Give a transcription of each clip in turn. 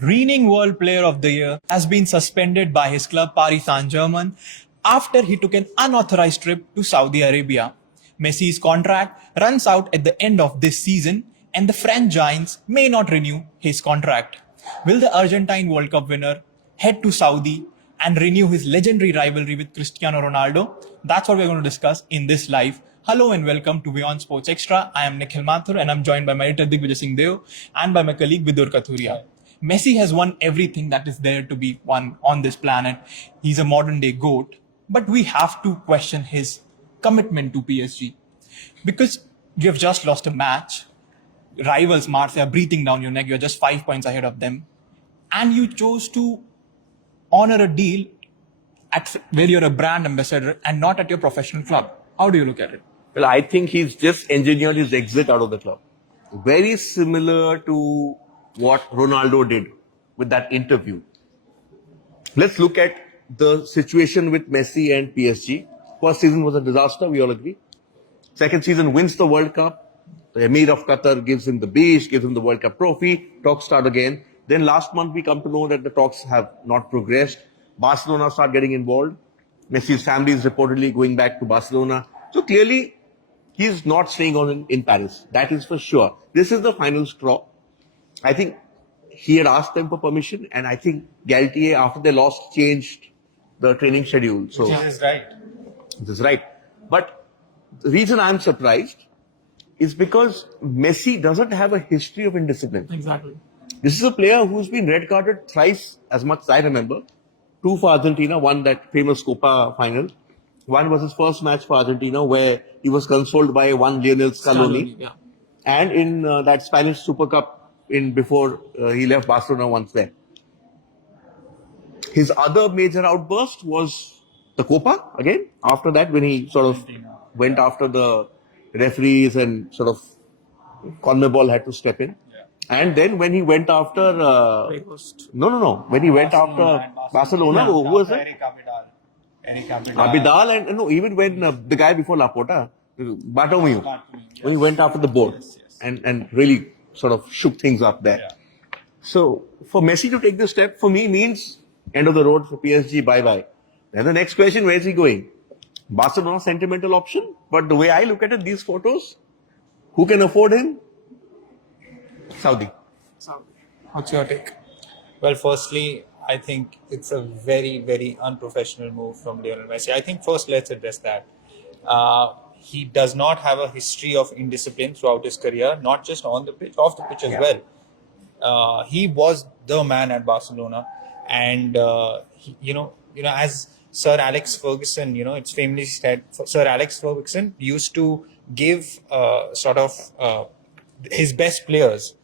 reigning World Player of the Year, has been suspended by his club Paris Saint-Germain after he took an unauthorized trip to Saudi Arabia. Messi's contract runs out at the end of this season, and the French giants may not renew his contract. Will the Argentine World Cup winner head to Saudi and renew his legendary rivalry with Cristiano Ronaldo? That's what we're going to discuss in this live. Hello and welcome to WION Sports Extra. I am Nikhil Mathur and I'm joined by my editor Digvijay Singh Deo and by my colleague Vidur Kathuria. Messi has won everything that is there to be won on this planet. He's a modern day GOAT. But we have to question his commitment to PSG. Because you have just lost a match. Rivals Marseille are breathing down your neck. You're just 5 points ahead of them. And you chose to honor a deal where you're a brand ambassador and not at your professional club. How do you look at it? Well, I think he's just engineered his exit out of the club. Very similar to what Ronaldo did with that interview. Let's look at the situation with Messi and PSG. First season was a disaster, we all agree. Second season wins the World Cup. The Emir of Qatar gives him the beach, gives him the World Cup trophy. Talks start again. Then last month we come to know that the talks have not progressed. Barcelona start getting involved. Messi's family is reportedly going back to Barcelona. So clearly, he's not staying on in Paris. That is for sure. This is the final straw. I think he had asked them for permission, and I think Galtier, after they lost, changed the training schedule. So This is right. this is right. But the reason I'm surprised is because Messi doesn't have a history of indiscipline. Exactly. This is a player who's been red carded thrice, as much as I remember. 2 for Argentina, one that famous Copa final. One was his first match for Argentina, where he was consoled by one Lionel Scaloni. Yeah. And in that Spanish Super Cup before he left Barcelona once there. His other major outburst was the Copa again. After that, when he sort of went after the referees and sort of CONMEBOL had to step in. And then when he went after when he went after Barcelona, who was it? Abidal and even when the guy before Laporta, Bartomeu, when he went after the board and really sort of shook things up there. Yeah. So for Messi to take this step for me means end of the road for PSG, bye-bye. Then the next question, where is he going? Barcelona sentimental option, but the way I look at it, these photos, who can afford him? Saudi. What's your take? Well, firstly, I think it's a very, very unprofessional move from Lionel Messi. I think first let's address that. He does not have a history of indiscipline throughout his career, not just on the pitch, off the pitch as well. He was the man at Barcelona, and as Sir Alex Ferguson, it's famously said, Sir Alex Ferguson used to give his best players.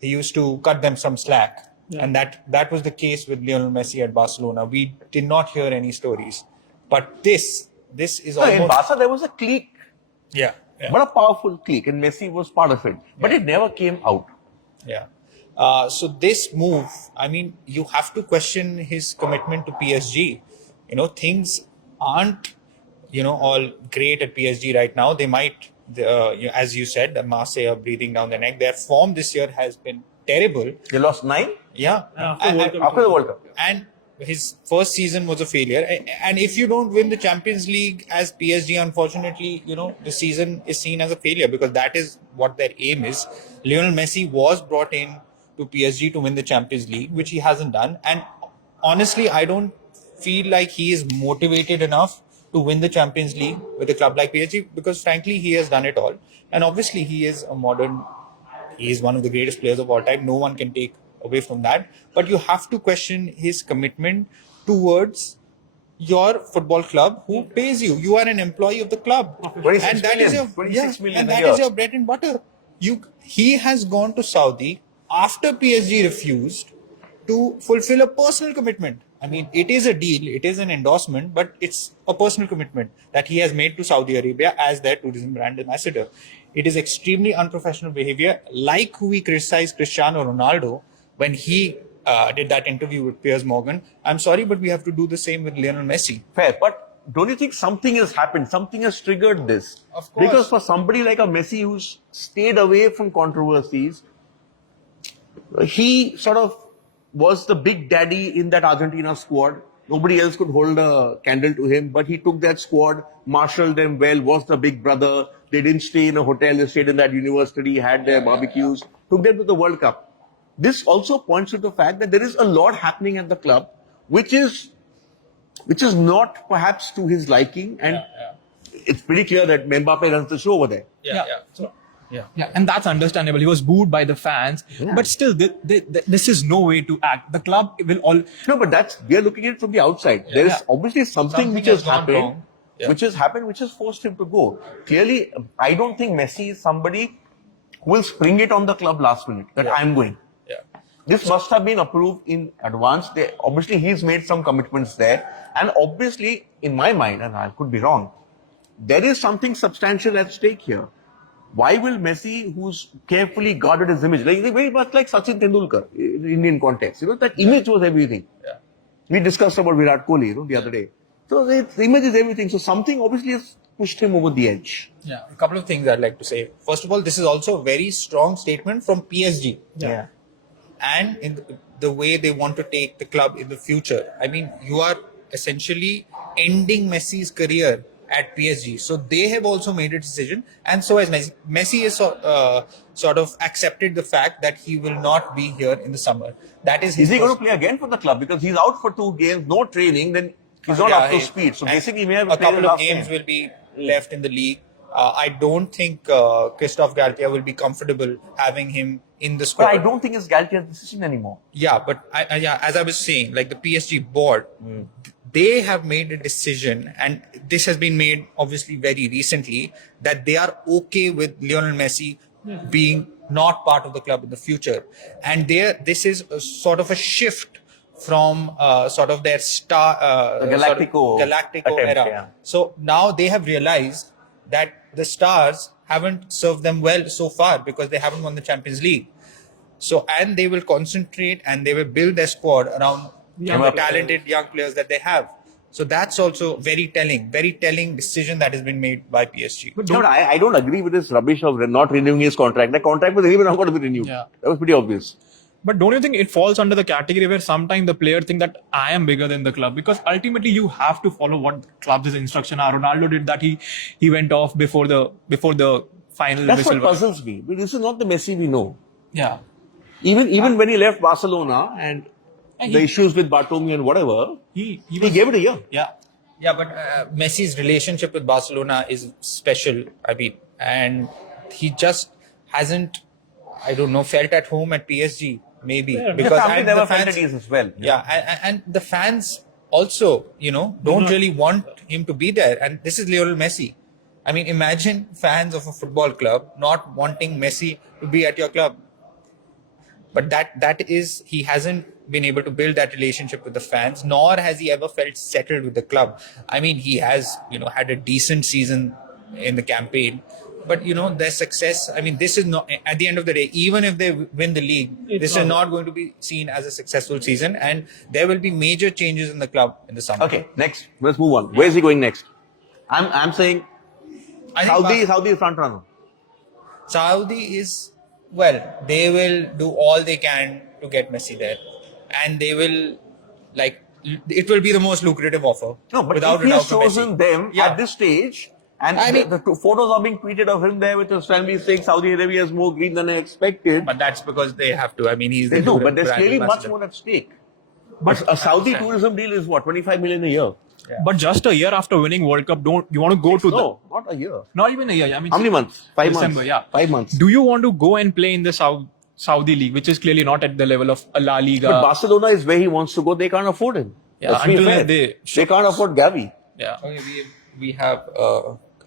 He used to cut them some slack. Yeah. And that was the case with Lionel Messi at Barcelona. We did not hear any stories. But this is almost... In Barca, there was a clique. Yeah. But a powerful clique, and Messi was part of it. But it never came out. Yeah. So this move, I mean, you have to question his commitment to PSG. Things aren't, all great at PSG right now. They might... as you said, the Marseille are breathing down their neck. Their form this year has been terrible. They lost 9? Yeah. After the World Cup. And his first season was a failure. And if you don't win the Champions League as PSG, unfortunately, the season is seen as a failure because that is what their aim is. Lionel Messi was brought in to PSG to win the Champions League, which he hasn't done. And honestly, I don't feel like he is motivated enough to win the Champions League with a club like PSG because frankly he has done it all, and obviously he is one of the greatest players of all time. No one can take away from that, but you have to question his commitment towards your football club who pays you. You are an employee of the club, and that is your bread and butter. He has gone to Saudi after PSG refused to fulfill a personal commitment. I mean, it is a deal, it is an endorsement, but it's a personal commitment that he has made to Saudi Arabia as their tourism brand ambassador. It is extremely unprofessional behavior, like we criticized Cristiano Ronaldo when he did that interview with Piers Morgan. I'm sorry, but we have to do the same with Lionel Messi. Fair, but don't you think something has happened? Something has triggered this? Of course. Because for somebody like a Messi who's stayed away from controversies, he sort of was the big daddy in that Argentina squad. Nobody else could hold a candle to him, but he took that squad, marshaled them well, was the big brother. They didn't stay in a hotel, they stayed in that university, had their barbecues, took them to the World Cup. This also points to the fact that there is a lot happening at the club, which is not perhaps to his liking, and it's pretty clear that Mbappe runs the show over there. Yeah, and that's understandable. He was booed by the fans, but still, this is no way to act. The club will all. No, but we are looking at it from the outside. There is obviously something which has gone happened, wrong. which has forced him to go. Clearly, I don't think Messi is somebody who will spring it on the club last minute that I'm going. This must have been approved in advance. Obviously, he's made some commitments there, and obviously, in my mind, and I could be wrong, there is something substantial at stake here. Why will Messi, who's carefully guarded his image, like very much like Sachin Tendulkar in Indian context, that image was everything. We discussed about Virat Kohli, the other day. So the image is everything. So something obviously has pushed him over the edge. Yeah, a couple of things I'd like to say. First of all, this is also a very strong statement from PSG. And in the way they want to take the club in the future. I mean, you are essentially ending Messi's career at PSG. So they have also made a decision, and so has Messi. Messi is sort of accepted the fact that he will not be here in the summer. That is his. Is he going to play again for the club? Because he's out for 2 games, no training, then he's not up to speed. So basically, he may have a couple of games will be left in the league. I don't think Christophe Galtier will be comfortable having him in the squad. But I don't think it's Galtier's decision anymore. Yeah, but as I was saying, like the PSG board, they have made a decision, and this has been made obviously very recently, that they are okay with Lionel Messi being not part of the club in the future. And this is a sort of a shift from sort of their Galactico attempt, era. Yeah. So now they have realized that the stars haven't served them well so far because they haven't won the Champions League. So, and they will concentrate and they will build their squad around the talented young players that they have. So that's also very telling decision that has been made by PSG. But I don't agree with this rubbish of not renewing his contract. The contract was even not going to be renewed. Yeah. That was pretty obvious. But don't you think it falls under the category where sometimes the player think that I am bigger than the club? Because ultimately you have to follow what the club's instruction are. Ronaldo did that. He went off before the final That's whistle. what puzzles me. But this is not the Messi we know. Yeah. Even when he left Barcelona and the issues with Bartomeu and whatever, he gave it a year. Yeah, but Messi's relationship with Barcelona is special. I mean, and he just hasn't, I don't know, felt at home at PSG. Maybe because and never felt at ease as well. Yeah, and the fans also, don't really want him to be there. And this is Lionel Messi. I mean, imagine fans of a football club not wanting Messi to be at your club. But that is, he hasn't been able to build that relationship with the fans, nor has he ever felt settled with the club. I mean, he has, had a decent season in the campaign, but their success, I mean, this is not, at the end of the day, even if they win the league, this is not going to be seen as a successful season, and there will be major changes in the club in the summer. Okay, next, let's move on. Where is he going next? I'm saying Saudi is front runner. Saudi is, well, they will do all they can to get Messi there, and they will, it will be the most lucrative offer. No, but without if he has for chosen Messi. them at this stage, and the photos are being tweeted of him there with his family saying Saudi Arabia is more green than I expected. But that's because they have to. I mean, They do, but there's clearly much more at stake. But a Saudi tourism deal is what, 25 million a year? Yeah. But just a year after winning World Cup, don't you want to go to No, not a year. Not even a year. I mean, how many months? 5 December, months. Yeah, 5 months. Do you want to go and play in the Saudi league, which is clearly not at the level of a La Liga? But Barcelona is where he wants to go. They can't afford him. Yeah, Let's be until fair. they can't afford Gavi. Yeah. Okay, we have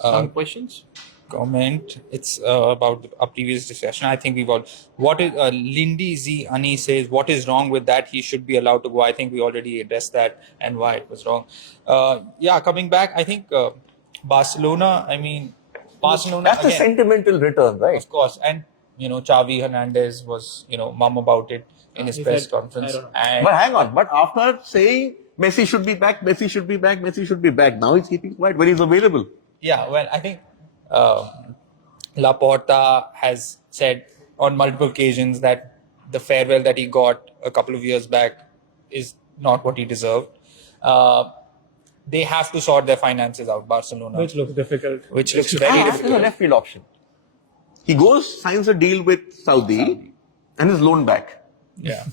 some questions. Comment. It's about a previous discussion. I think we've all. What is Lindy Z Ani says? What is wrong with that? He should be allowed to go. I think we already addressed that and why it was wrong. Coming back, I think Barcelona. I mean, Barcelona. That's again, a sentimental return, right? of course, and Xavi Hernandez was mum about it in his press conference. And But hang on. But after saying Messi should be back, Messi should be back, Messi should be back, now he's keeping quiet when he's available. yeah, well, I think Laporta has said on multiple occasions that the farewell that he got a couple of years back is not what he deserved. They have to sort their finances out, Barcelona. Which looks difficult. Which looks very This is a difficult. left field option. He goes, signs a deal with Saudi, and is loaned back. Yeah.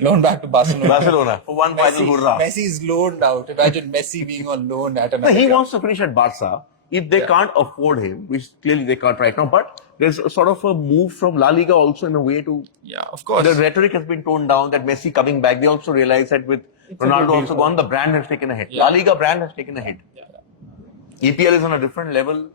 Loaned back to Barcelona. Barcelona for one final hurrah. Messi is loaned out. Imagine Messi being on loan at No, another he club. wants to finish at Barca. If they can't afford him, which clearly they can't right now, but there's a sort of a move from La Liga also in a way to. Yeah, of course. The rhetoric has been toned down that Messi coming back. They also realize that with Ronaldo also gone, the brand has taken a hit. La Liga brand has taken a hit. EPL is on a different level.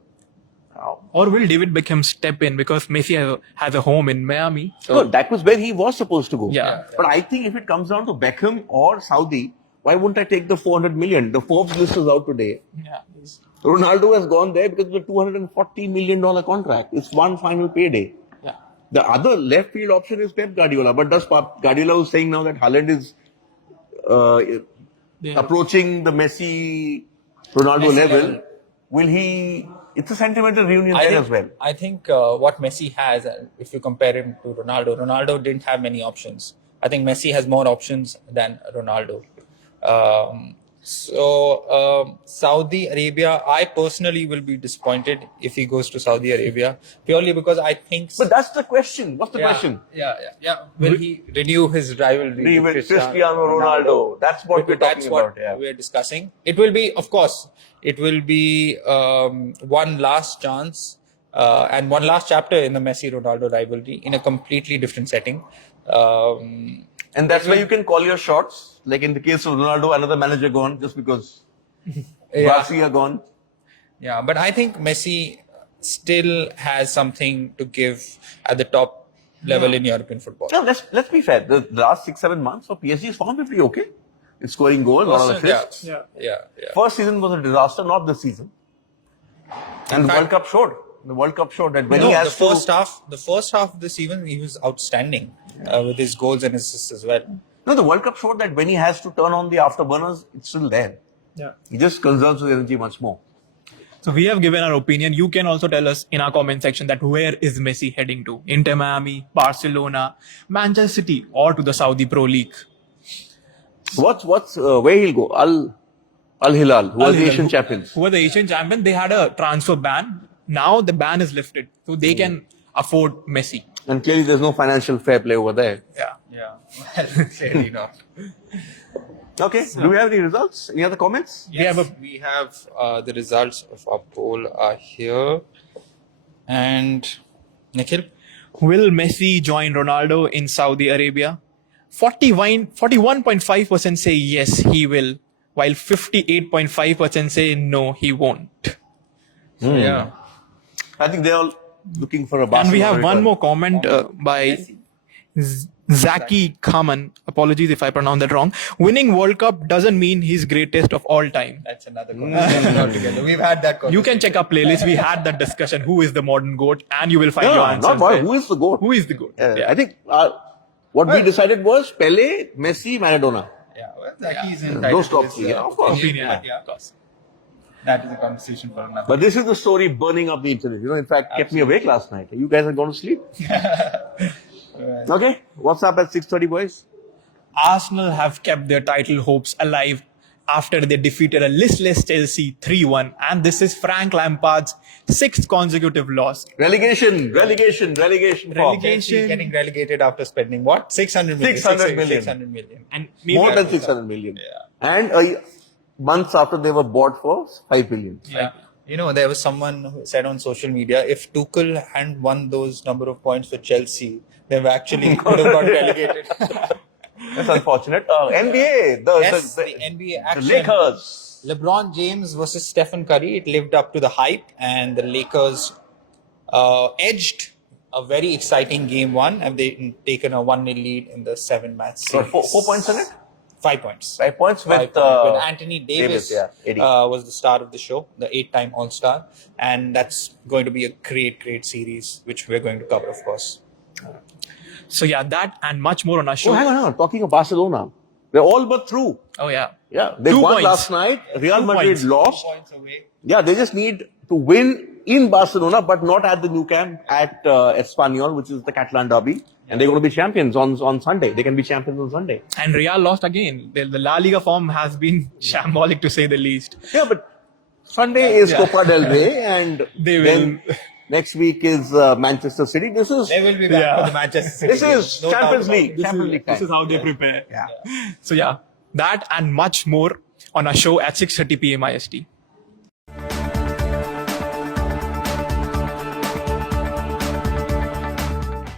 Or will David Beckham step in because Messi has a home in Miami? No, that was where he was supposed to go. Yeah. But I think if it comes down to Beckham or Saudi, why wouldn't I take the 400 million? The Forbes list is out today. Yeah. Ronaldo has gone there because of the $240 million contract. It's one final payday. Yeah. The other left field option is Pep Guardiola. But does Guardiola who's saying now that Haaland is approaching the Messi-Ronaldo level, will he... It's a sentimental reunion there as well. I think what Messi has, if you compare him to Ronaldo didn't have many options. I think Messi has more options than Ronaldo. Saudi Arabia, I personally will be disappointed if he goes to Saudi Arabia, purely because I think... But that's the question. What's the question? Yeah. Will he renew his rivalry With Cristiano Ronaldo. That's what we're talking about. Yeah. We're discussing. It will be, of course, one last chance and one last chapter in the Messi-Ronaldo rivalry in a completely different setting. And that's where you can call your shots. Like in the case of Ronaldo, another manager gone just because Garcia gone. Yeah, but I think Messi still has something to give at the top level in European football. No, let's be fair. The last 6-7 months for PSG's form is pretty okay. It's scoring goals, one of the assists. Yeah. First season was a disaster, not this season. And the World Cup showed. The World Cup showed that when he has the first half of the season, he was outstanding with his goals and assists as well. No, the World Cup showed that when he has to turn on the afterburners, it's still there. Yeah. He just conserves his energy much more. So we have given our opinion. You can also tell us in our comment section that where is Messi heading to? Inter Miami, Barcelona, Manchester City, or to the Saudi Pro League? What's where he'll go? Al Hilal, who are the Asian champions. Who are the Asian champion? They had a transfer ban. Now the ban is lifted, so they can afford Messi. And clearly there's no financial fair play over there. Yeah. Clearly not. Okay, do we have any results? Any other comments? We have the results of our poll are here. And Nikhil? Will Messi join Ronaldo in Saudi Arabia? 41.5% say yes, he will, while 58.5% say no, he won't. Yeah. I think they're all looking for a Barcelona And we have one return. more comment by Zaki Khaman. Apologies if I pronounce that wrong. Winning World Cup doesn't mean he's greatest of all time. That's another conversation altogether. We've had that conversation. You can check our playlist. We had that discussion. Who is the modern GOAT? And you will find your answers. Not why. there. Who is the GOAT? Who is the GOAT? I think what we decided was Pele, Messi, Maradona. Yeah, well, Zaki's in Those top three, of course. Opinion. Yeah, of course. That is a conversation for another. But this is the story burning up the internet. In fact, kept me awake last night. You guys are going to sleep? Okay, what's up at 6:30, boys? Arsenal have kept their title hopes alive after they defeated a listless Chelsea 3-1. And this is Frank Lampard's 6th consecutive loss. Relegation. Chelsea getting relegated after spending what? 600 million. 600 million. 600 million. And More than 600 million. Yeah. And months after they were bought for 5 billion. Yeah. You know, there was someone who said on social media, if Tuchel hadn't won those number of points for Chelsea, they've actually could have got relegated. That's unfortunate. NBA, the NBA action. the Lakers. LeBron James versus Stephen Curry. It lived up to the hype, and the Lakers edged a very exciting game one, and they've taken a 1-0 lead in the 7-match series. 4 points in it? 5 points. 5 points with Anthony Davis, Eddie. was the star of the show, the 8-time All-Star, and that's going to be a great series, which we're going to cover, of course. So yeah, that and much more on our show. Oh, hang on. Talking of Barcelona, they're all but through. Oh yeah. Yeah, they 2 won points. last night. Real 2 Madrid points. lost. Points away. Yeah, they just need to win in Barcelona, but not at the new camp at Espanyol, which is the Catalan derby. And they're going to be champions on Sunday. They can be champions on Sunday. And Real lost again. The La Liga form has been shambolic to say the least. Yeah, but Sunday is Copa del Rey, and They will- then next week is Manchester City. This is They will be back Yeah. for the Manchester City. this is No doubt Champions about League. it. Champions League This time. is how they prepare. Yeah. So yeah, that and much more on our show at 6:30 p.m. IST.